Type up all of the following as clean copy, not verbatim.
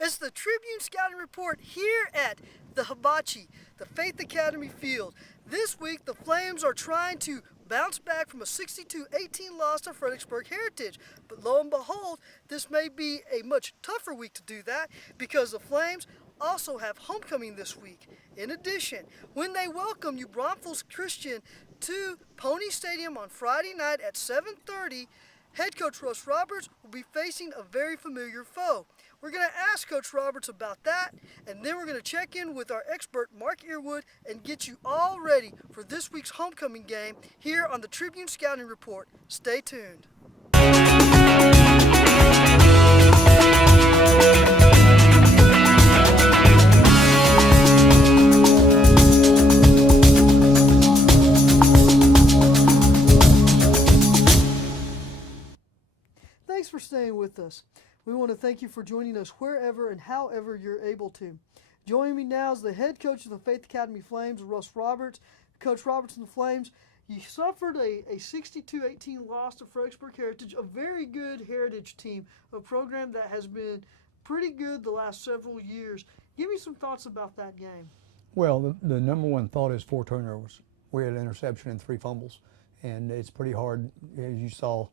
It's the Tribune Scouting Report here at the Hibachi, the Faith Academy field. This week, the Flames are trying to bounce back from a 62-18 loss to Fredericksburg Heritage. But lo and behold, this may be a much tougher week to do that because the Flames also have homecoming this week. In addition, when they welcome New Braunfels Christian to Pony Stadium on Friday night at 7:30, head coach Russ Roberts will be facing a very familiar foe. We're going to ask Coach Roberts about that, and then we're going to check in with our expert Mark Earwood and get you all ready for this week's homecoming game here on the Tribune Scouting Report. Stay tuned. Thanks for staying with us. We want to thank you for joining us wherever and however you're able to. Joining me now is the head coach of the Faith Academy Flames, Russ Roberts. Coach Roberts and the Flames, you suffered a 62-18 loss to Fredericksburg Heritage, a very good Heritage team, a program that has been pretty good the last several years. Give me some thoughts about that game. Well, the number one thought is 4 turnovers. We had an interception and 3 fumbles, and it's pretty hard, as you saw,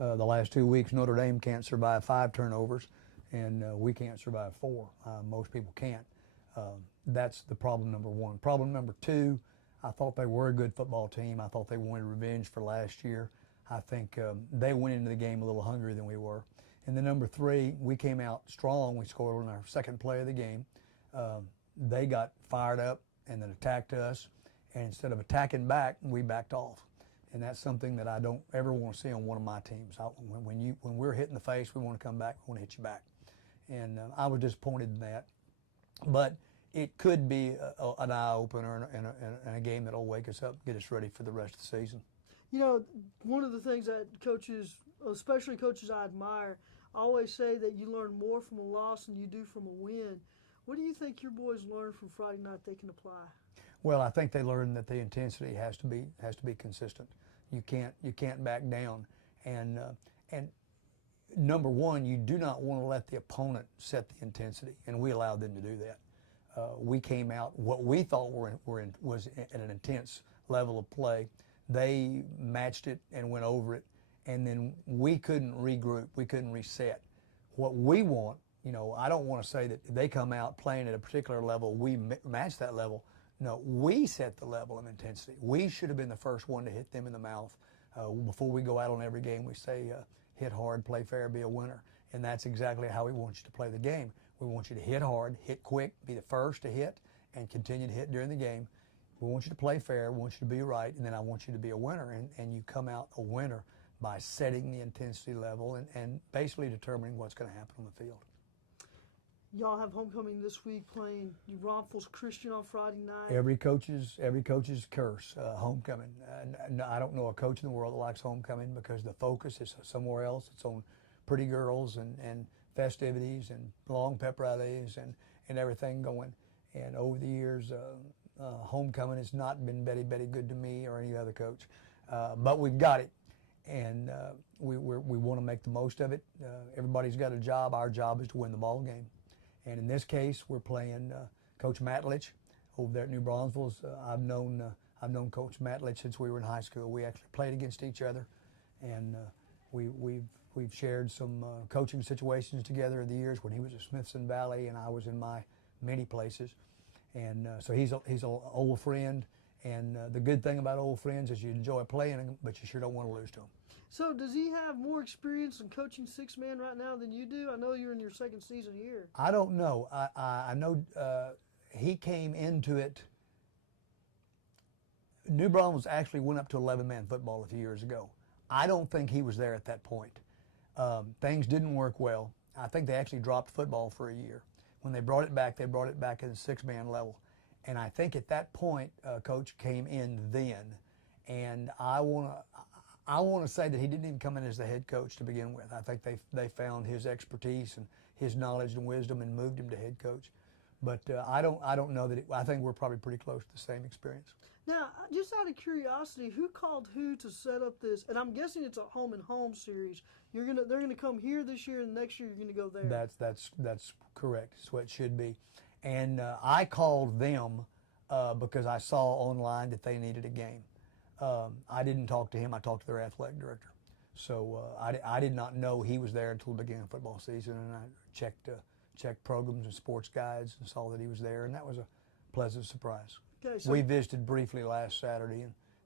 the last 2 weeks. Notre Dame can't survive 5 turnovers, and we can't survive 4. Most people can't. That's the problem number one. Problem number 2, I thought they were a good football team. I thought they wanted revenge for last year. I think they went into the game a little hungrier than we were. And then number 3, we came out strong. We scored on our second play of the game. They got fired up and then attacked us, and instead of attacking back, we backed off. And that's something that I don't ever want to see on one of my teams. When we're hit in the face, we want to come back, we want to hit you back. And I was disappointed in that. But it could be an eye-opener and a game that will wake us up, get us ready for the rest of the season. You know, one of the things that coaches, especially coaches I admire, always say that you learn more from a loss than you do from a win. What do you think your boys learned from Friday night they can apply? Well, I think they learned that the intensity has to be consistent. You can't back down, and number one, you do not want to let the opponent set the intensity, and we allowed them to do that. We came out what we thought was at an intense level of play. They matched it and went over it, and then we couldn't regroup, we couldn't reset. What we want, you know, I don't want to say that they come out playing at a particular level, we match that level. No, we set the level of intensity. We should have been the first one to hit them in the mouth. Before we go out on every game, we say, hit hard, play fair, be a winner. And that's exactly how we want you to play the game. We want you to hit hard, hit quick, be the first to hit, and continue to hit during the game. We want you to play fair, we want you to be right, and then I want you to be a winner. And you come out a winner by setting the intensity level and basically determining what's going to happen on the field. Y'all have homecoming this week playing New Braunfels Christian on Friday night. Every coach's curse, homecoming. I don't know a coach in the world that likes homecoming because the focus is somewhere else. It's on pretty girls and festivities and long pep rallies and everything going. And over the years, homecoming has not been very good to me or any other coach. But we've got it, and we want to make the most of it. Everybody's got a job. Our job is to win the ball game. And in this case, we're playing Coach Matlich over there at New Braunfels. I've known Coach Matlich since we were in high school. We actually played against each other, and we've shared some coaching situations together in the years when he was at Smithson Valley and I was in my many places. And so he's an old friend. And the good thing about old friends is you enjoy playing them, but you sure don't want to lose to them. So does he have more experience in coaching 6-man right now than you do? I know you're in your second season here. I don't know. I know he came into it. New Braunfels actually went up to 11-man football a few years ago. I don't think he was there at that point. Things didn't work well. I think they actually dropped football for a year. When they brought it back at the 6-man level. And I think at that point, Coach came in then, and I want to say that he didn't even come in as the head coach to begin with. I think they found his expertise and his knowledge and wisdom and moved him to head coach. But I don't know that I think we're probably pretty close to the same experience. Now, just out of curiosity, who called who to set up this? And I'm guessing it's a home and home series. They're gonna come here this year, and next year you're gonna go there. That's correct. It's what it should be. And I called them because I saw online that they needed a game. I didn't talk to him. I talked to their athletic director. So I did not know he was there until the beginning of football season, and I checked programs and sports guides and saw that he was there, and that was a pleasant surprise. Okay, so We visited briefly last Saturday,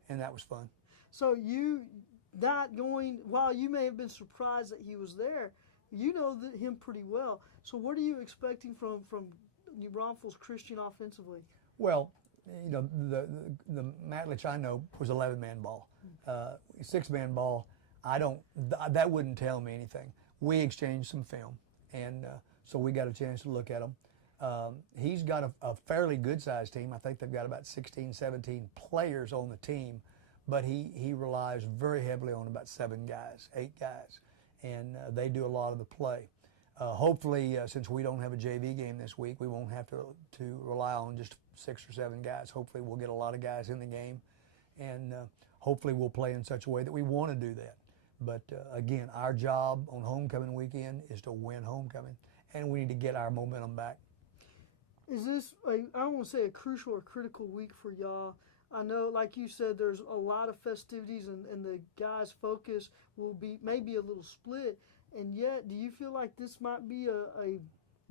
and that was fun. So you not going, while you may have been surprised that he was there, you know him pretty well. So what are you expecting from New Braunfels Christian offensively? Well, you know, the Matlich I know was 11-man ball. 6-man ball, that wouldn't tell me anything. We exchanged some film, and so we got a chance to look at him. He's got a fairly good-sized team. I think they've got about 16, 17 players on the team, but he relies very heavily on about 7 guys, 8 guys, and they do a lot of the play. Hopefully, since we don't have a JV game this week, we won't have to rely on just 6 or 7 guys. Hopefully, we'll get a lot of guys in the game, and hopefully we'll play in such a way that we want to do that. But again, our job on homecoming weekend is to win homecoming, and we need to get our momentum back. Is this, I don't want to say a crucial or critical week for y'all? I know, like you said, there's a lot of festivities, and the guys' focus will be maybe a little split. And yet, do you feel like this might be a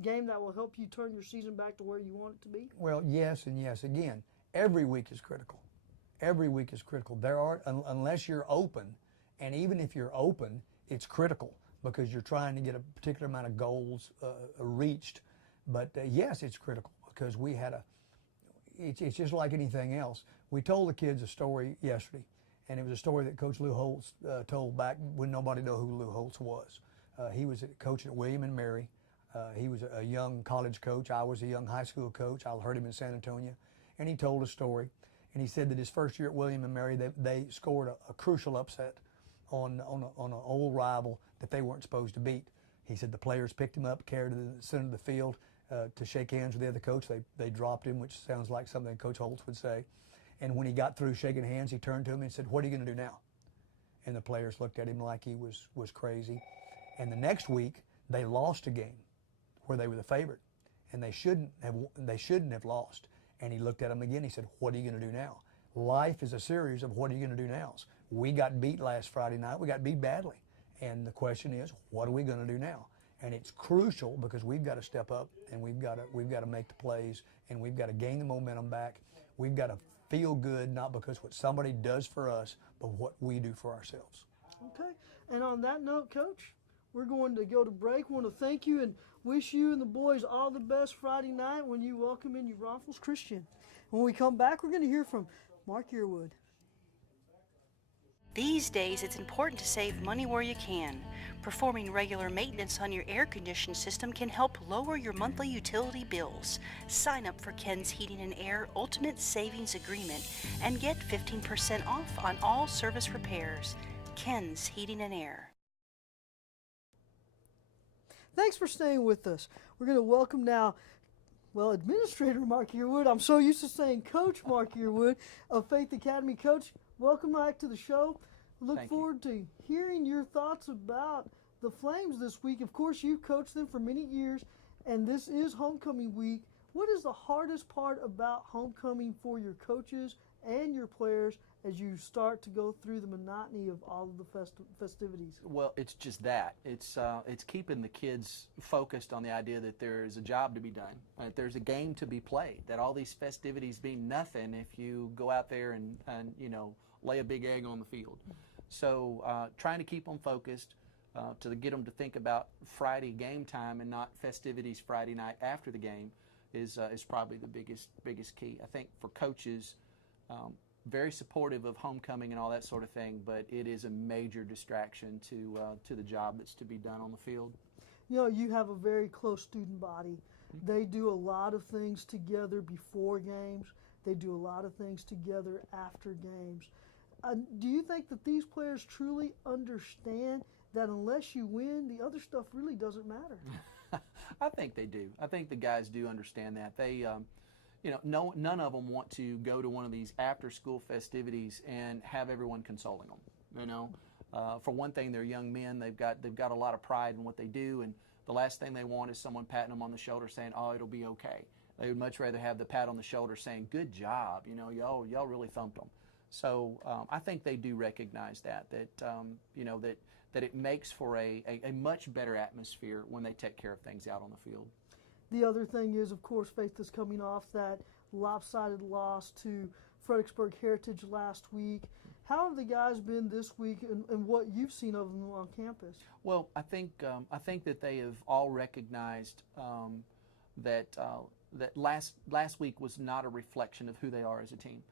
game that will help you turn your season back to where you want it to be? Well, yes and yes. Again, every week is critical. Every week is critical. There are, unless you're open, and even if you're open, it's critical because you're trying to get a particular amount of goals reached. But yes, it's critical because we had it's just like anything else. We told the kids a story yesterday, and it was a story that Coach Lou Holtz told back when nobody knew who Lou Holtz was. He was a coach at William and Mary. He was a young college coach. I was a young high school coach. I heard him in San Antonio, and he told a story. And he said that his first year at William and Mary, they scored a crucial upset on an old rival that they weren't supposed to beat. He said the players picked him up, carried to the center of the field to shake hands with the other coach. They dropped him, which sounds like something Coach Holtz would say. And when he got through shaking hands, he turned to him and said, "What are you going to do now?" And the players looked at him like he was crazy. And the next week, they lost a game where they were the favorite, and they shouldn't have lost. And he looked at them again. He said, "What are you going to do now?" Life is a series of what are you going to do nows. We got beat last Friday night. We got beat badly. And the question is, what are we going to do now? And it's crucial because we've got to step up, and we've got to make the plays, and we've got to gain the momentum back. We've got to feel good, not because what somebody does for us, but what we do for ourselves. Okay. And on that note, Coach, we're going to go to break. We want to thank you and wish you and the boys all the best Friday night when you welcome in New Braunfels Christian. When we come back, we're going to hear from Mark Earwood. These days, it's important to save money where you can. Performing regular maintenance on your air conditioning system can help lower your monthly utility bills. Sign up for Ken's Heating and Air Ultimate Savings Agreement and get 15% off on all service repairs. Ken's Heating and Air. Thanks for staying with us. We're going to welcome now, well, Administrator Mark Earwood. I'm so used to saying Coach Mark Earwood of Faith Academy. Coach, welcome back to the show. Look forward to hearing your thoughts about the Flames this week. Of course, you've coached them for many years, and this is homecoming week. What is the hardest part about homecoming for your coaches and your players as you start to go through the monotony of all of the festivities? Well, it's just that. It's keeping the kids focused on the idea that there is a job to be done, that there's a game to be played, that all these festivities mean nothing if you go out there and you know, lay a big egg on the field. So trying to keep them focused, to get them to think about Friday game time and not festivities Friday night after the game is probably the biggest key. I think for coaches, very supportive of homecoming and all that sort of thing, but it is a major distraction to the job that's to be done on the field. You know, you have a very close student body. They do a lot of things together before games. They do a lot of things together after games. Do you think that these players truly understand that unless you win, the other stuff really doesn't matter? I think they do. I think the guys do understand that. They, none of them want to go to one of these after-school festivities and have everyone consoling them. For one thing, they're young men. They've got a lot of pride in what they do, and the last thing they want is someone patting them on the shoulder saying, "Oh, it'll be okay." They would much rather have the pat on the shoulder saying, "Good job, y'all really thumped them." So I think they do recognize that it makes for a much better atmosphere when they take care of things out on the field. The other thing is, of course, Faith is coming off that lopsided loss to Fredericksburg Heritage last week. How have the guys been this week, and what you've seen of them on campus? Well, I think that they have all recognized that last week was not a reflection of who they are as a team.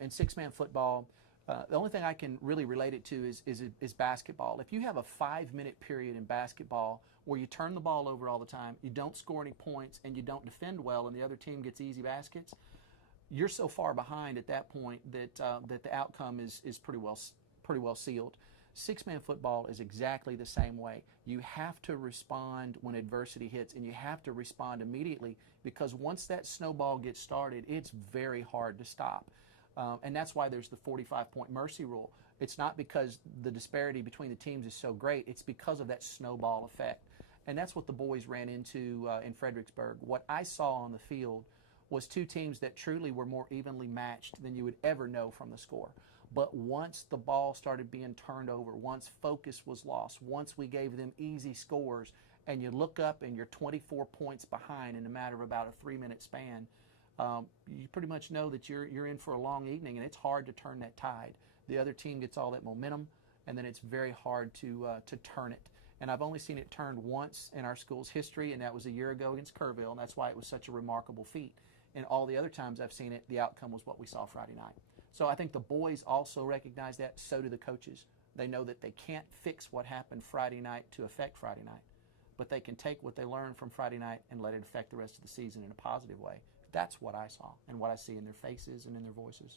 In six-man football, the only thing I can really relate it to is basketball. If you have a 5-minute period in basketball where you turn the ball over all the time, you don't score any points, and you don't defend well, and the other team gets easy baskets, you're so far behind at that point that the outcome is pretty well sealed. Six-man football is exactly the same way. You have to respond when adversity hits, and you have to respond immediately, because once that snowball gets started, it's very hard to stop. And that's why there's the 45-point mercy rule. It's not because the disparity between the teams is so great. It's because of that snowball effect. And that's what the boys ran into in Fredericksburg. What I saw on the field was two teams that truly were more evenly matched than you would ever know from the score. But once the ball started being turned over, once focus was lost, once we gave them easy scores, and you look up and you're 24 points behind in a matter of about a 3-minute span, you pretty much know that you're in for a long evening, and it's hard to turn that tide. The other team gets all that momentum, and then it's very hard to turn it. And I've only seen it turned once in our school's history, and that was a year ago against Kerrville, and that's why it was such a remarkable feat. And all the other times I've seen it, the outcome was what we saw Friday night. So I think the boys also recognize that, so do the coaches. They know that they can't fix what happened Friday night to affect Friday night, but they can take what they learned from Friday night and let it affect the rest of the season in a positive way. That's what I saw and what I see in their faces and in their voices.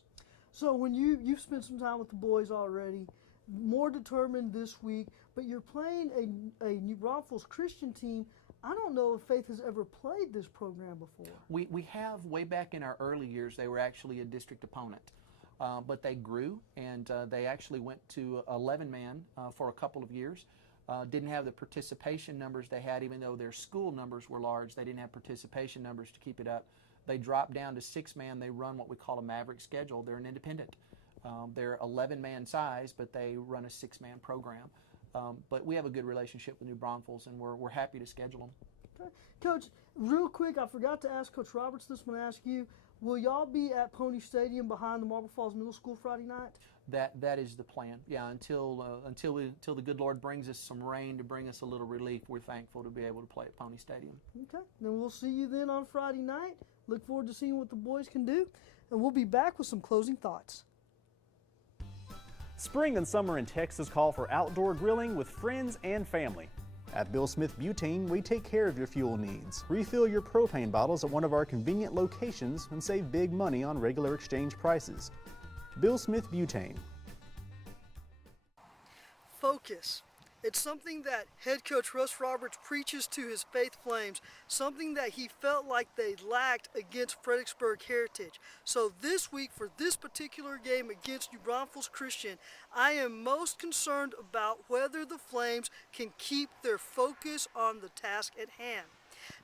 So when you've spent some time with the boys already, more determined this week, but you're playing a New Braunfels Christian team. I don't know if Faith has ever played this program before. We have, way back in our early years, they were actually a district opponent. But they grew, and they actually went to 11-man for a couple of years. Didn't have the participation numbers they had, even though their school numbers were large. They didn't have participation numbers to keep it up. They dropped down to 6-man. They run what we call a Maverick schedule. They're an independent. They're 11-man size, but they run a 6-man program. But we have a good relationship with New Braunfels, and we're happy to schedule them. Okay. Coach, real quick, I forgot to ask Coach Roberts this one. I ask you, will y'all be at Pony Stadium behind the Marble Falls Middle School Friday night? That is the plan. Yeah, until the good Lord brings us some rain to bring us a little relief, we're thankful to be able to play at Pony Stadium. Okay. Then we'll see you then on Friday night. Look forward to seeing what the boys can do, and we'll be back with some closing thoughts. Spring and summer in Texas call for outdoor grilling with friends and family. At Bill Smith Butane, we take care of your fuel needs. Refill your propane bottles at one of our convenient locations and save big money on regular exchange prices. Bill Smith Butane. Focus. It's something that head coach Russ Roberts preaches to his Faith Flames, something that he felt like they lacked against Fredericksburg Heritage. So this week, for this particular game against New Braunfels Christian, I am most concerned about whether the Flames can keep their focus on the task at hand.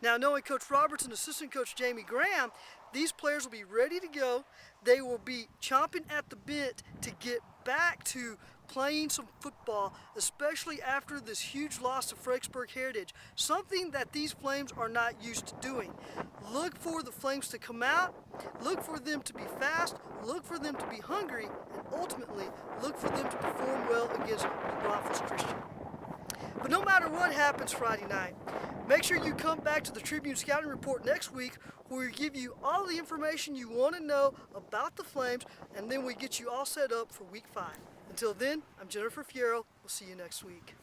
Now, knowing Coach Roberts and assistant coach Jamie Graham, these players will be ready to go. They will be chomping at the bit to get back to playing some football, especially after this huge loss to Fredericksburg Heritage, something that these Flames are not used to doing. Look for the Flames to come out, look for them to be fast, look for them to be hungry, and ultimately look for them to perform well against New Braunfels Christian. But no matter what happens Friday night, make sure you come back to the Tribune Scouting Report next week, where we give you all the information you want to know about the Flames, and then we get you all set up for Week 5. Until then, I'm Jennifer Fierro. We'll see you next week.